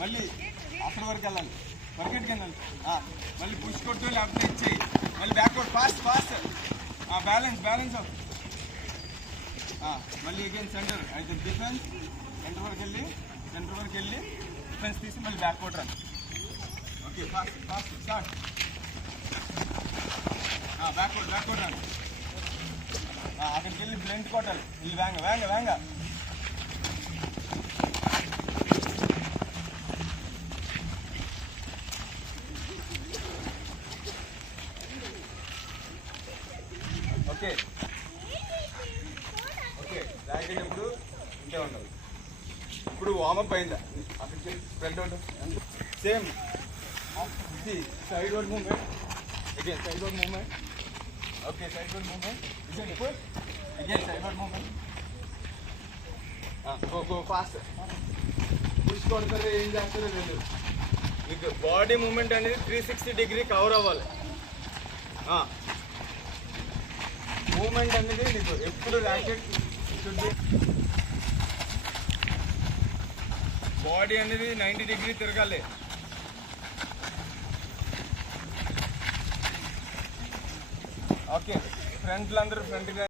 మళ్ళీ అక్కడ వరకు వెళ్ళాలి, పరిగెట్టుకు వెళ్ళాలి. మళ్ళీ పుష్ కొట్టు, లేకపోతే ఇచ్చేయి. మళ్ళీ backward, fast fast. Balance balance. మళ్ళీ అగైన్ సెంటర్, అయితే డిఫెన్స్. సెంటర్ వరకు వెళ్ళి డిఫెన్స్ తీసి మళ్ళీ backward run. Okay, fast fast start. Backward run. అక్కడికి వెళ్ళి బ్లెంట్ కొట్టాలి. వెళ్ళి వేంగ. ఓకే ర్యాకెట్ ఇప్పుడు ఇంతే ఉండాలి. ఇప్పుడు వార్మప్ అయిందా? అక్కడికి spread out same. Side word movement, again side word movement. Okay, side word movement. Again side word movement. Go fast. Push కొడతారు, ఏం చేస్తారో తెలియదు. మీకు బాడీ మూమెంట్ అనేది 360 డిగ్రీ కవర్ అవ్వాలి. మూమెంట్ అనేది నీకు ఎప్పుడు ర్యాకెట్ బాడీ అనేది 90 డిగ్రీ తిరగాలి. ఓకే, ఫ్రంట్లు అందరూ ఫ్రంట్గా